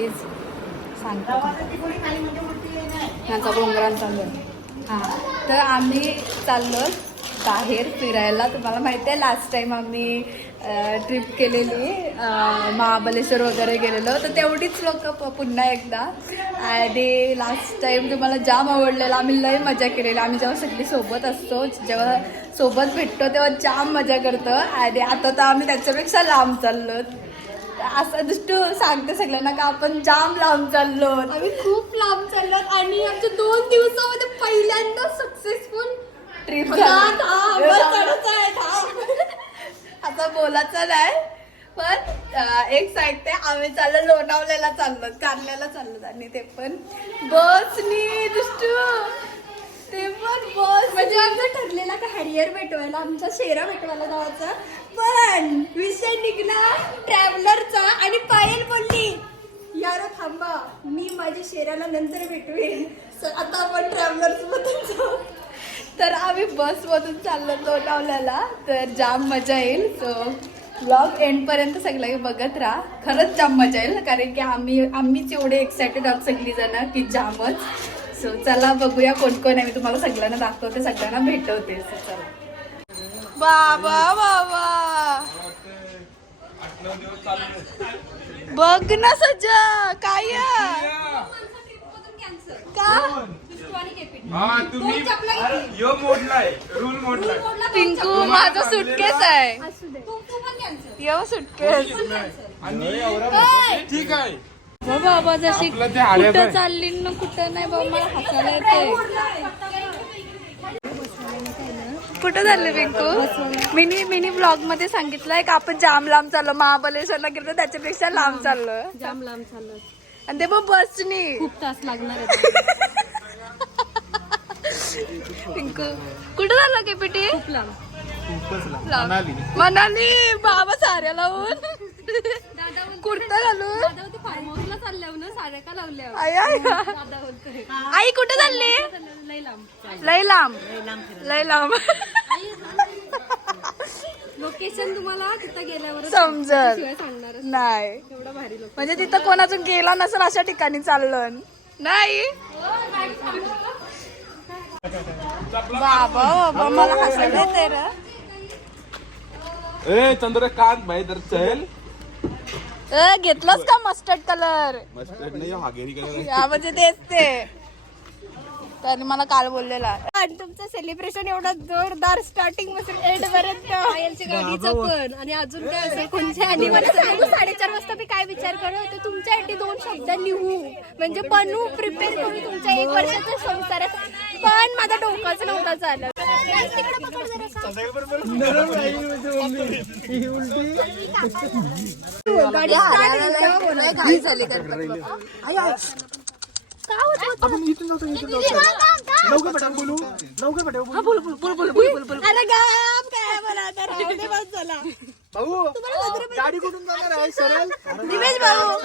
Size सांगतो ह्यांचा programme चाललो हां. तर आम्ही चाललो बाहेर फिरायला. तुम्हाला माहिती आहे लास्ट टाइम आम्ही ट्रिप केलेली. महाबलेश्वर वगैरे गेलेलो. तर तेवढीच लोक पुन्हा एकदा. आणि लास्ट टाईम तुम्हाला जाम आवडलेला आम्ही लय मजा केलेली. आम्ही जेव्हा सगळी सोबत असतो जेव्हा सोबत भेटतो तेव्हा जाम मजा करतो. आणि आता तर आम्ही त्याच्यापेक्षा लांब चाललो असं दुष्टू सांगते सगळ्यांना का आपण जाम लांब चाललो आम्ही खूप लांब चाललोत आणि आमच्या दोन दिवसामध्ये पहिल्यांदा सक्सेसफुल ट्रिप आता बोलायचं नाही पण एक सांगते आम्ही चाललो लोणावल्याला चाललो कारल्याला चाललो आणि ते पण. बसनी दुष्टू. ते पण बस म्हणजे आमचा ठरलेला का हॅरियर भेटवायला आमचा शेरा भेटवायला जायचा पण विषय निघला ट्रॅव्हलरचा आणि पायल बोलली यार थांबा मी माझ्या शेराला नंतर भेटवेन. आता आपण ट्रॅव्हलर मधून जाऊ. तर आम्ही बसमधून चाललो लोणावल्याला तर जाम मजा येईल. सो ब्लॉग एंडपर्यंत सगळं बघत राहा. खरंच जाम मजा येईल कारण की आम्ही आम्हीच एवढे एक्सायटेड आहोत सगळी जण की जामच. सो चला बघूया कोण कोण आहे. मी तुम्हाला सगळ्यांना दाखवते सगळ्यांना भेटवते. चला. बाबा बाबा. बघ ना सज्जा काय का? हा तुम्ही यो मोडलाय रूल मोडलाय. पिंकू माझा सुटकेस आहे. तू तू पण कॅन्सल येऊ सुटकेस आणि ठीक आहे. हो बाबा जशी कुठं. चालली ना कुठं नाही बाबा मला हसायला येते कुठं चालले पिंकू मिनी मिनी ब्लॉगमध्ये सांगितलंय का आपण जाम लांब चाललो महाबलेश्वरला गेलो त्याच्यापेक्षा लांब चाललो. जाम लांब चाललो. आणि ते पण बसनी. खूप तास लागणार पिंकू कुठं झालं के पिटी खूप लांब. लांब. मनाली. बाबा साऱ्या लावून कुर्ता घालून दादा होते फार्म हाऊसला चालल्यावर ना साड्या का लावल्या आई. कुठं चालली? लई लांब. लय लांब. लय लांब लोकेशन तुम्हाला तिथं गेल्यावर समजल नाही. एवढा भारी लोक म्हणजे तिथं कोणातून गेला नसेल अशा ठिकाणी चाललं. नाही. बाबा बाबा मला हसायला येते रे. ए चंद्रकांत भाई तर चल ए, घेतलंस का मस्टर्ड कलर मस्टर्ड नाही हागेरी कलर या म्हणजे तेच ते. त्याने मला काल बोललेला. आणि तुमचं सेलिब्रेशन एवढं जोरदार स्टार्टिंगपासून एंड पर्यंत. गाडीचं पण आणि अजून काय असेल कोणत्या आणि मला सांगू साडेचार वाजता मी काय विचार करत होते तुमच्यासाठी दोन शब्द लिहू. म्हणजे बनवू प्रिपेअर करू तुमच्या एक वर्षाच्या संसारात. पण माझा डोकाच नव्हता चालत. गाडी start आहे, तेव्हा बोला. घाई झाली गणपती बाप्पा. आई, आई. का होत होतं? हा, बोल बोल. बोल बोल बोल बोल बोल अरे गप काय मला आता दे बस झाला. गाडी कुठून जाणार आहे? सरळ? दिवेश भाऊ.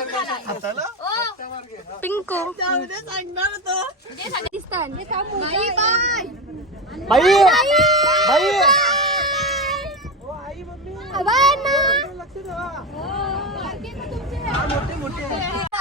पिंकू. बाई बाई. गणपती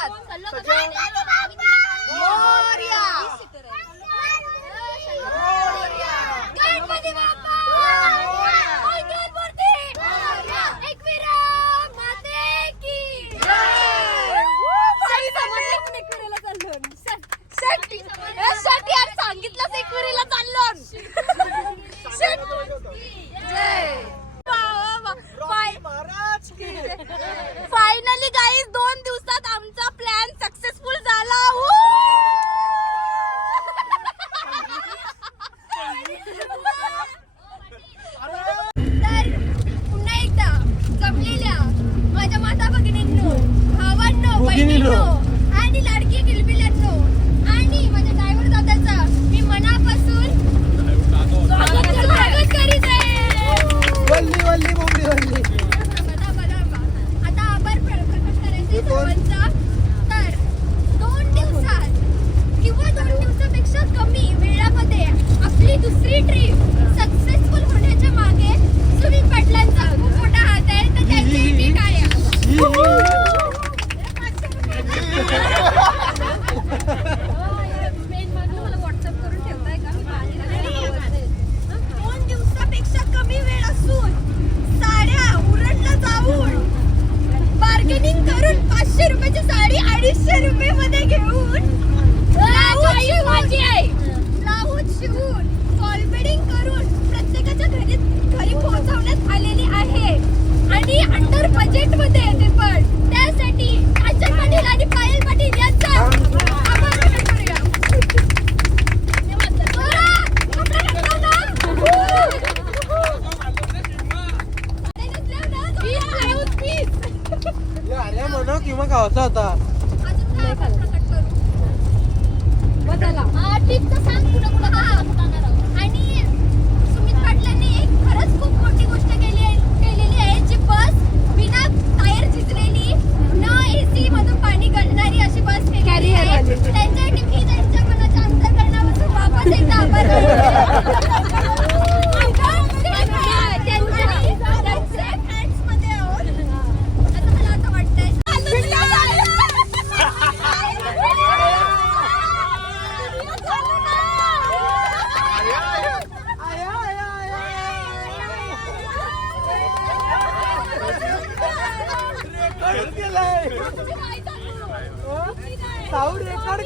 साऊंड रेकॉर्ड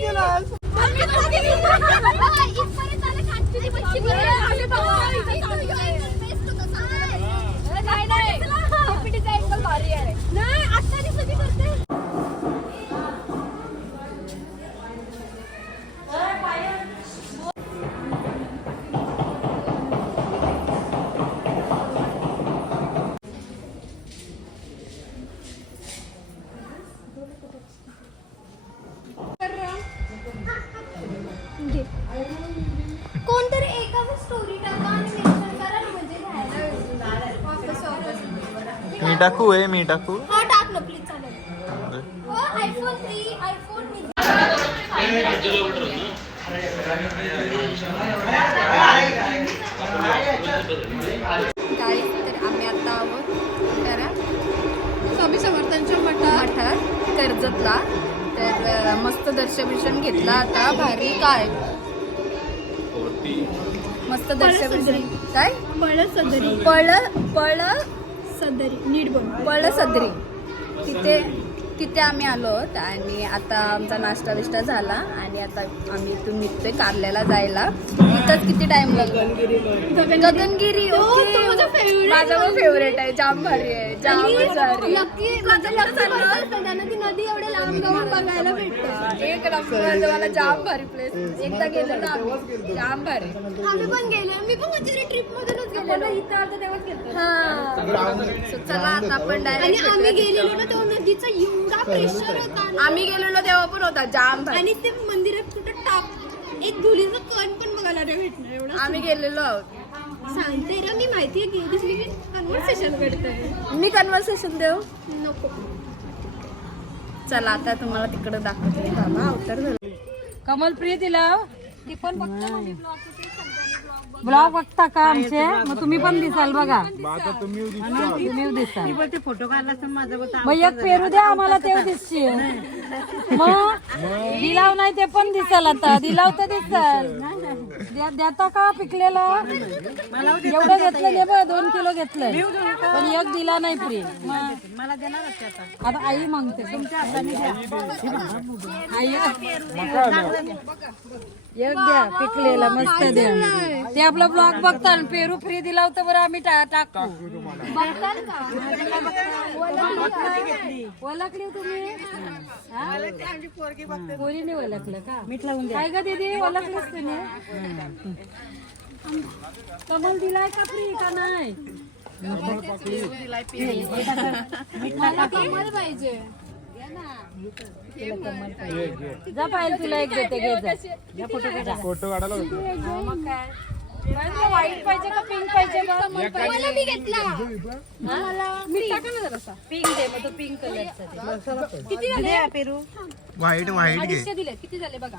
टाकू आहे मी टाकू हा टाक ना प्लीज चालेल. हो आयफोन थ्री आयफोन काय तर आम्ही आता आहोत तर स्वामी समर्थांच्या मठात मठात कर्जतला. तर मस्त दर्शन घेतला आता. भारी काय? मस्त दर्शन काय? बळ सदरी पळ पळ सदरी नीट बोल. पळ सदरी. तिथे तिथे आम्ही आलो आहोत आणि आता आमचा नाश्ता बिष्टा झाला आणि आता आम्ही इथून निघतोय कारल्याला जायला. इथंच किती टाइम लागेल? गगनगिरी. तो. माझा पण फेवरेट आहे. जाम भारी आहे. नक्की ती नदी एवढे लांब जाऊन बघायला भेटतं. एक नंबर मला जाम भारी प्लेस एकदा गेलो ना आम्ही. जाम भारी. आम्ही पण गेले. मी पण माझ्या ट्रिप मधूनच गेलेलो. इथं आता तेव्हाच गेलो हा. So चला आता आपण आणि डायरेक्ट आम्ही गेलेलो ना तेव्हा नदीचा एवढा प्रेशर होता. आम्ही गेलेलो तेव्हा पण होता. जाम आणि ते मंदिरात कुठं टाक एक धुलीचं कण पण बघायला भेटणार एवढं. आम्ही गेलेलो आहोत. सांगते रे मी दिसली की कन्व्हर्सेशन मी कन्व्हर्सेशन देऊ? नको. चला आता तुम्हाला तिकडे दाखवते. बाबा अवतार झालं. कमल प्रिय दिला ब्लॉग बघता. का आमचे? मग तुम्ही पण दिसाल बघा. तुम्ही दिसाल. एक पेरू द्या आम्हाला ते दिसशील. मग? दिलाव नाही ते पण दिसाल आता. दिलाव तर दिसाल. द्या- देता का पिकलेला? एवढं घेतलं नाही बघ दोन किलो घेतलं पण एक दिला नाही पुरी मला देणार आता आई मागते. तुमच्या हाताने आई एक द्या पिकलेला मस्त द्या. ते आपला ब्लॉग बघता आणि पेरू फ्री दिला होता बरं आम्ही टा- टाकतो. ओळखली तुम्ही? पोरीने ओळखलं का? मीठ लावून काय का दीदी ओळखलंच तुम्ही? कमल दिलाय का फ्री का नाही कमल पाहिजे जा पाहिजे तुला एक देते घे. जा फोटो काढा फोटो काढायला होतो मग काय काय तुला व्हाईट पाहिजे का पिंक पाहिजे का मला मी घेतला मी टाका ना जरासा पिंक दे मग तो पिंक कलरचा दे किती झाले व्हाईट व्हाईट घे अडीचशे दिले किती झाले बघा?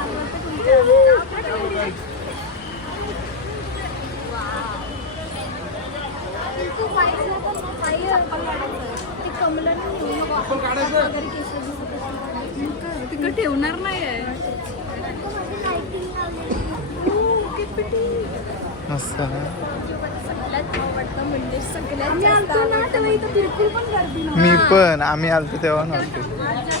तिकडे ठेवणार नाही मी पण आम्ही आलतो तेव्हा नव्हतो.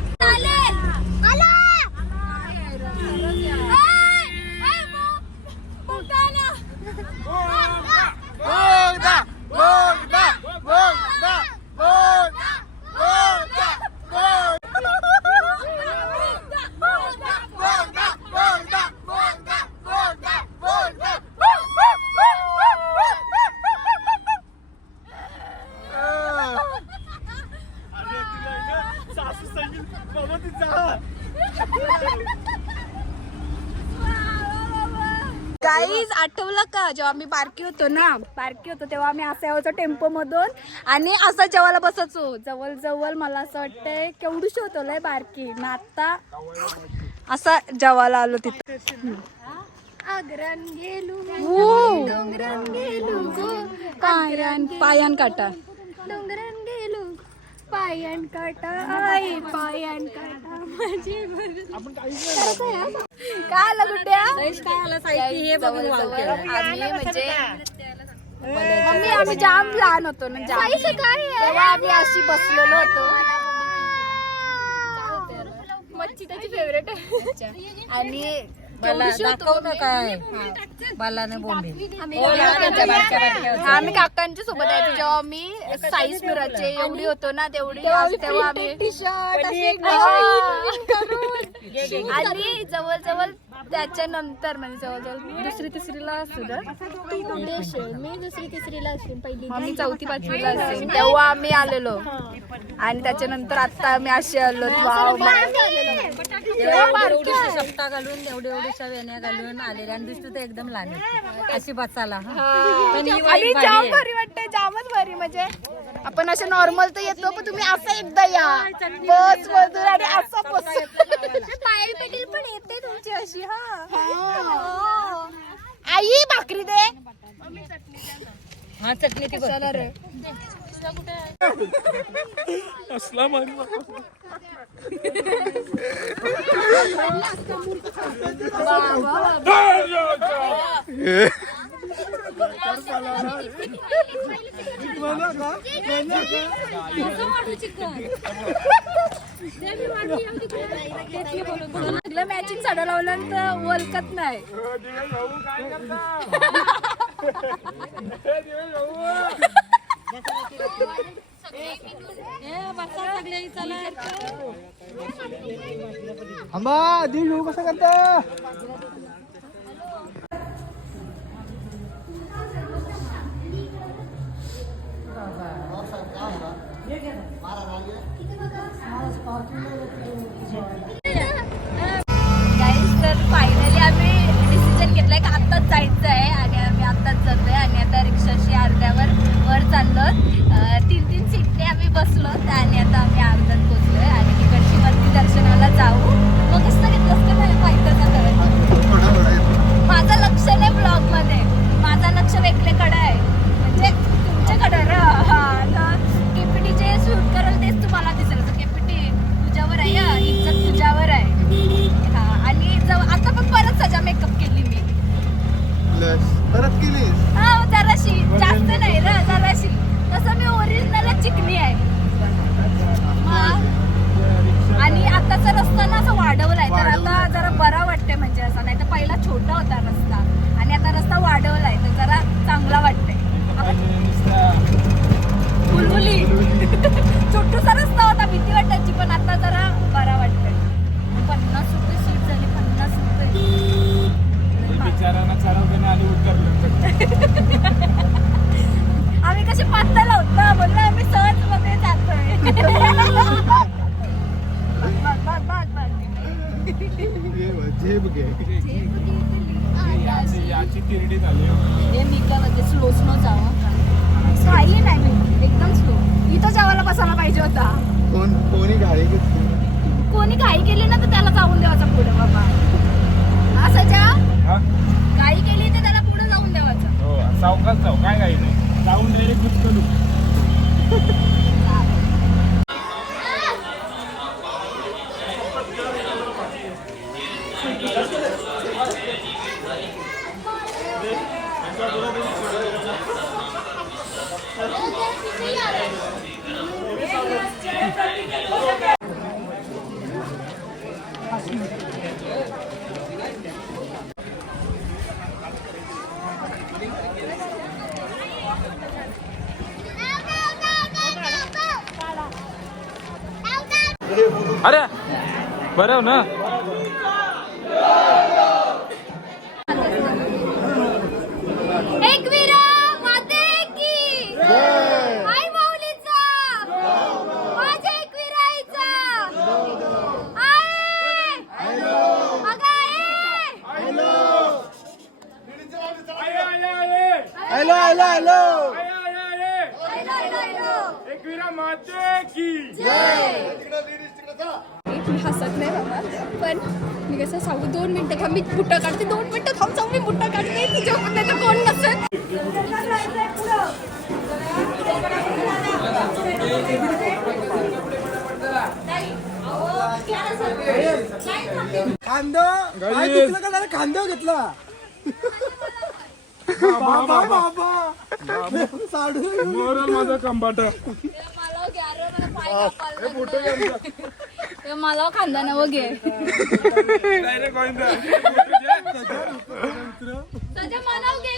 गाईज आठवलं का? जेव्हा आम्ही बारकी होतो ना बारकी होतो तेव्हा आम्ही असं यावं टेम्पो मधून आणि असं जेवायला बसायचो. जवळ जवळ मला असं वाटतंय केवढूशी होतो लय बारकी. ना आता असा जेवायला आलो तिथे. आग्रान गेलो. डोंगरान गेलो गो. पायान पायान काटा. डोंगरान पायन काटा आई पायन काटा माझी काय आलं गुड्ड्या काय आला साहित्य हे बघून. आम्ही म्हणजे मम्मी आम्ही जाम लहान होतो ना जाम तेव्हा आम्ही अशी बसलेलो होतो मच्छी त्याची फेवरेट आहे आणि बाला केवढीशी होतो दाखव ना आम्ही. काय बालाने बोंबे हा, आम्ही काकांच्या सोबत यायचो जेव्हा आम्ही साईज फिरायचे एवढी होतो ना तेवढी तेव्हा आम्ही आणि जवळ जवळ त्याच्यानंतर म्हणजे जवळजवळ दुसरी तिसरीला सुद्धा मी दुसरी तिसरीला असेल पहिली मी चौथी पाचवीला असेल. तेव्हा आम्ही आलेलो. आणि त्याच्यानंतर आता आम्ही असे आलो. वाव सप्ता घालून एवढे एवढ्याशा वेण्या घालून आलेल्या आणि दिसतो तर एकदम लहान आहे. अशी बचाला पण ही आणि वाईट भारी जाम आहे. भारी वाटते जामच भारी म्हणजे. आपण असे नॉर्मल तर येतो पण तुम्ही असं एकदा या. बस मधून आणि असं बस. पायल पेटील पण येते तुमची अशी आई भाकरी दे हा चटणी ती बघ. असला मॅचिंग साडा लावलं तर वलकत नाही. कसं तर फायनली आम्ही डिसिजन घेतलाय का आत्ताच जायचं आहे आणि आम्ही आत्ताच जातोय आणि आता रिक्षाशी अर्ध्यावर वर चाललो तीन तीन सीटने आम्ही बसलो आणि झेप घे झाली हो. हे. मी काय म्हणते स्लो स्लो जावं. स्लो नाही मी. एकदम स्लो इथं जावायला बसायला पाहिजे होता. कोण कोणी घाई घेतली? कोणी घाई केली ना तर त्याला जाऊन द्यावाचा पुढे बाबा. असं जा घाई केली तर त्याला पुढे जाऊन द्यावाचं हो सावकाश जाऊ. काय घाई नाही. जाऊन डायरेक्ट घुसकलू अरे बरं ना? पण मी कसं सांगू दोन मिनिटं थांब मी बुट्टा काढते दोन मिनिटं थांब जाऊ मी बुट्टा काढते तुझ्या नाही कोण नसेल. कांदा घेतला. बाबा बाबा साडू. मोरल माझा कंबाट. मला पाय. ते मला खांदा नवं घे डायरेक्ट गोविंदा सध्या मनाव घे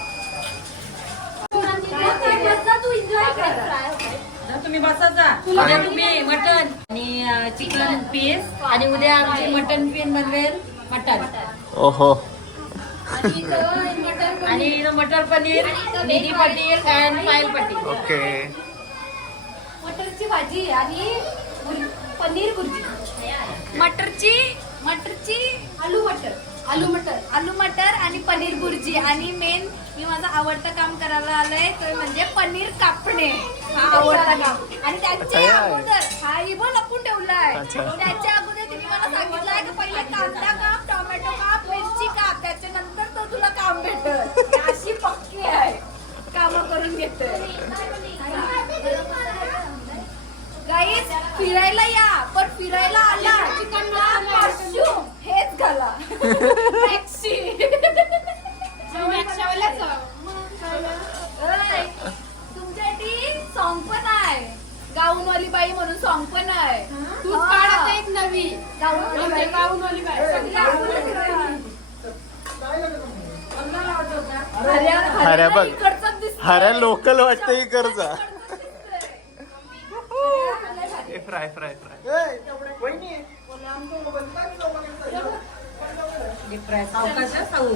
तुम्ही बसाचा उद्या तुम्ही मटन आणि चिकन पीस. आणि उद्या आमची मटन पीस बनवेल मटन ओहो. आणि इथं matar paneer. Nidhi paneer and Payal paneer okay. मटरची भाजी आणि पनीर भुर्जी. मटरची? मटरची आलू मटर. आलू मटर. आलू मटर आणि पनीर भुर्जी. आणि मेन मी माझं आवडतं काम करायला आलंय ते म्हणजे पनीर कापणे. हा आवडता काम. आणि त्याच्या अगोदर हा इबो लपून ठेवलाय. अच्छा. त्याच्या अगोदर तिने मला सांगितलंय की पहिले कांदा काप टोमॅटो काप मिरची काप. त्याच्यानंतर तो तुला काम भेटत अशी पक्की आहे. काम करून घेते गाईस फिरायला या पण फिरायला आला costume हेच घाला. ओय, तुमच्यासाठी सॉन्ग पण आहे. गाऊनवाली बाई म्हणून सॉन्ग पण आहे. तू काढत एक नवी. गाऊनवाली गाऊनवाली हऱ्या बघ. हऱ्या लोकल वाटतं इकडचा. Fry fry fry. सावकाश सांगू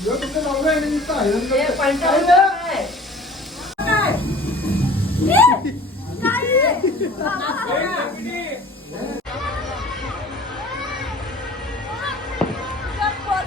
हिवा नाही यायचं तर काय ह्यो तुमचा नवरा आहे ना नुसता हैराण करतो. बॉस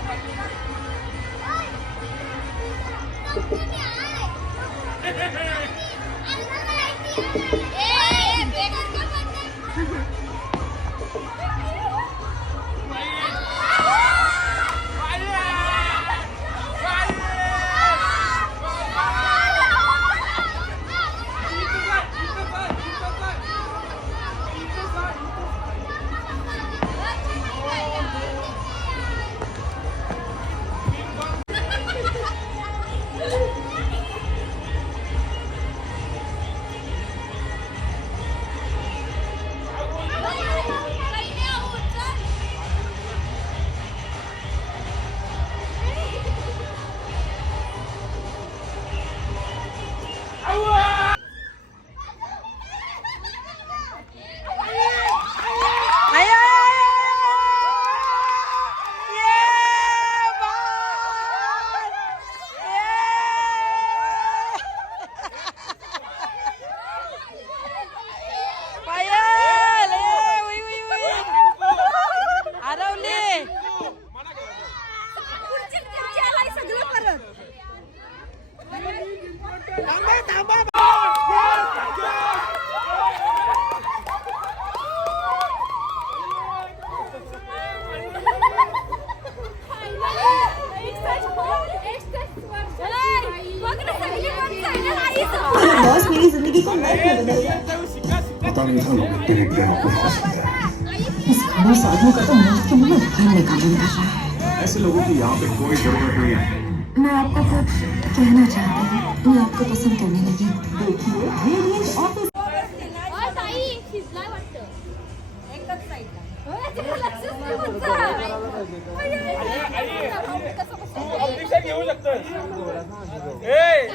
ऐसे लोगों की यहाँ पे कोई जरूरत नहीं है मैं आपको कुछ कहना चाहती हूँ मैं आपको पसंद करने लगी देखिए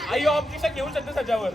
आई ऑब्जेक्शन घेऊ शकतो त्याच्यावर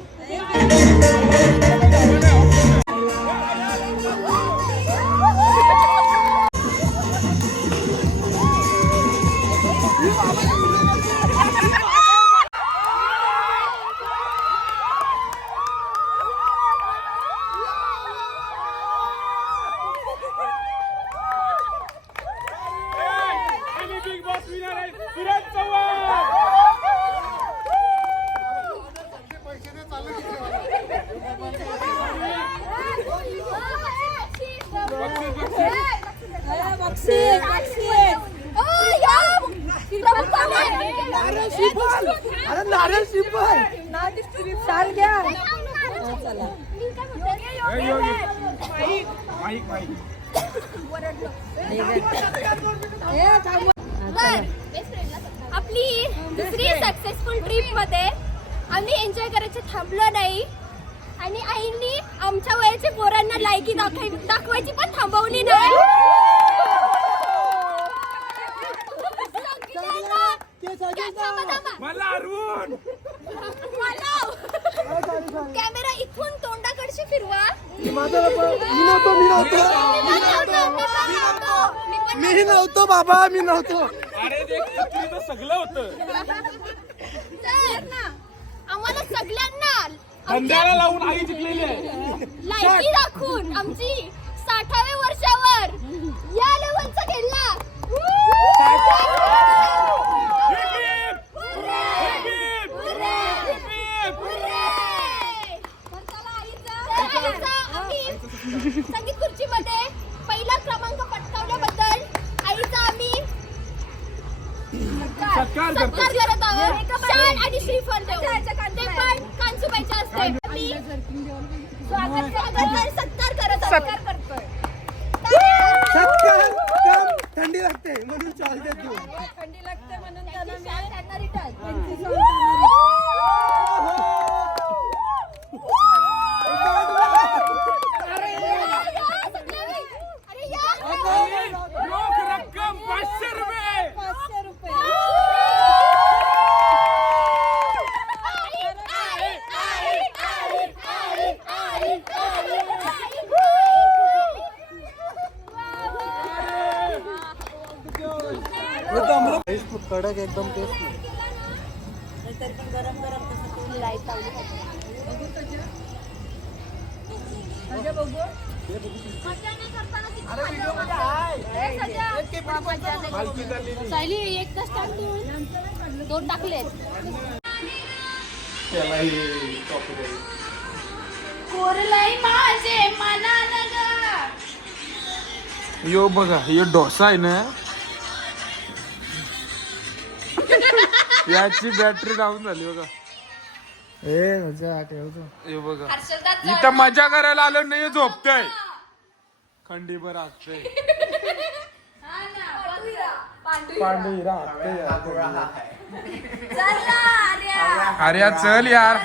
नारळ शिंपल माईक माईक आपली दुसरी सक्सेसफुल ट्रिपमध्ये आम्ही एन्जॉय करायचं थांबलो नाही. आणि आईनी आमच्या वयाच्या पोरांना लायकी दाखवायची पण थांबवली नाही सगळ्यांना ते सगळे थांबा, थांबा. मला अरवून. कॅमेरा इथून तोंडाकडशी फिरवा. मी नव्हतो मी नव्हतो. मी नव्हतो, मी पण नव्हतो. मी पण मी नव्हतो बाबा मी नव्हतो. अरे सगळं होतं. आम्हाला सगळ्यांना धंद्याला लावून आई जिंकलेली आहे. लायकी दाखवून आमची साठाव्या वर्षावर या लेवलचा संगीत खुर्चीमध्ये पहिला क्रमांक पटकावल्याबद्दल आईचा आम्ही सत्कार करतो. आहोत. शाल आणि श्रीफळ देऊ ते पण कांसूबाईच्या हस्ते. आम्ही स्वागत स्वागत सत्कार करत. सत्कार. करतोय थंडी लागते म्हणून चालते तू थंडी लागते. कडक एकदम टेस्ट सायली एक तास टाकतो दोन टाकलेत कोरलय माझे मनानं ग यो बघा यो डोसा आहे ना याची बॅटरी डाऊन झाली बघा. ए मजा ठेवतो हे बघा. इथं मजा करायला आलो नाही झोपतय. खंडीभर असतंय पांढरी अरे चल यार.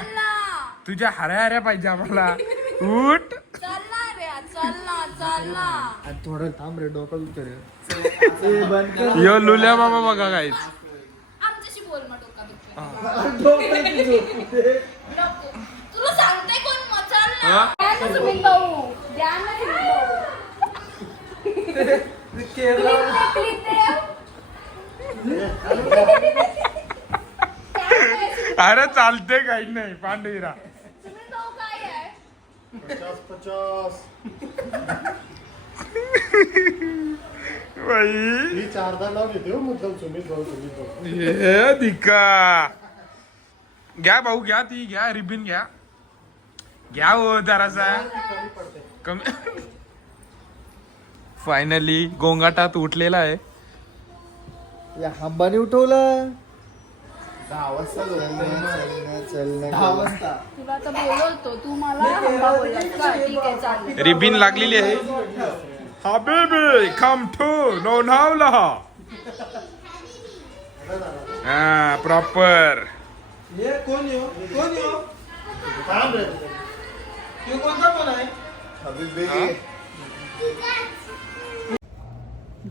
तुझ्या हऱ्या हऱ्या पाहिजे आम्हाला. उठ. थोडं थांब रे डोकं उतर यो लुल्या बाबा बघा काहीच आमच्याशी बोल मग डोका बिकते. नको. तुला सांगते कोण मग चल ना द्या ना सुमित भाऊ द्या ना सुमित भाऊ क्लिप दे, क्लिप दे. अरे चालते काही नाही सुमित भाऊ काय आहे? बाई चारदा नाव घेते हो मुद्दाम सुमित भाऊ सुमित भाऊ. हे दिका। घ्या भाऊ घ्या ती घ्या रिबिन घ्या. घ्या हो जरासा. कमी फायनली गोंगाटात उठलेला आहे. या हंबाने उठवलं. दहा वाजता दहा वाजता. तुला आता बोलवतो तू मला हंबा बोललास का ठीक आहे चालेल. रिबिन लागलेली आहे. बेबी कम टू लोणावला हा प्रॉपर हे कोण येऊ कोण येऊ थांब रे. तू कोणता कोण आहे.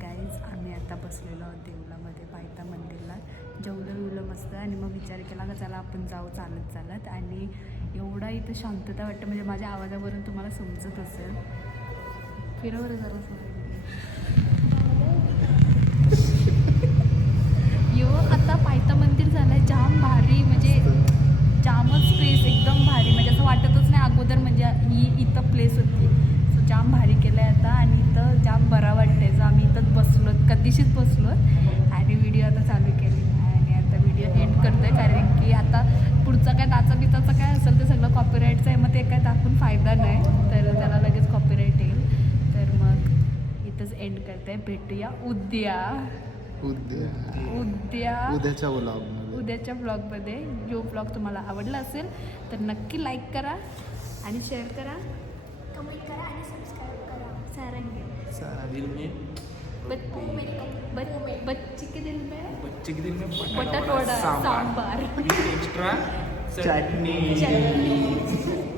गाईज आम्ही आता बसलेलो आहोत देवलामध्ये पायथा मंदिरला. जेवलं बिवलं मस्त आणि मग विचार केला का चला आपण जाऊ चालत चालत. आणि एवढा इथं शांतता वाटतं म्हणजे माझ्या आवाजावरून तुम्हाला समजत असेल. फिरवर जरा यो आता पायता मंदिर झालंय जाम भारी म्हणजे जामच स्पेस एकदम भारी म्हणजे असं वाटतच नाही अगोदर म्हणजे ही इथं प्लेस होती सो जाम भारी केलं आहे आता आणि इथं जाम बरा वाटतंय सो आम्ही इथंच बसलो कधीशीच बसलो आणि व्हिडिओ आता चालू केली आणि आता व्हिडिओ एंड करतोय कारण की आता पुढचं काय नाचा बिचाचं काय असेल ते सगळं कॉपीराईटचं आहे मग ते काय दाखवून फायदा नाही तर त्याला लगेच कॉपीराईट येईल तर मग इथंच एंड करते भेटूया उद्या. उद्या. उद्याच्या बोलाव उद्याच्या ब्लॉगमध्ये जो ब्लॉग तुम्हाला आवडला असेल तर नक्की लाईक करा आणि शेअर करा. कमेंट करा आणि सबस्क्राईब करा. सारंगी. बच- बच- बच्चे के दिल में बच्चे के दिल? में बटाट वडा सांबार. एक्स्ट्रा चटणी. चटणी.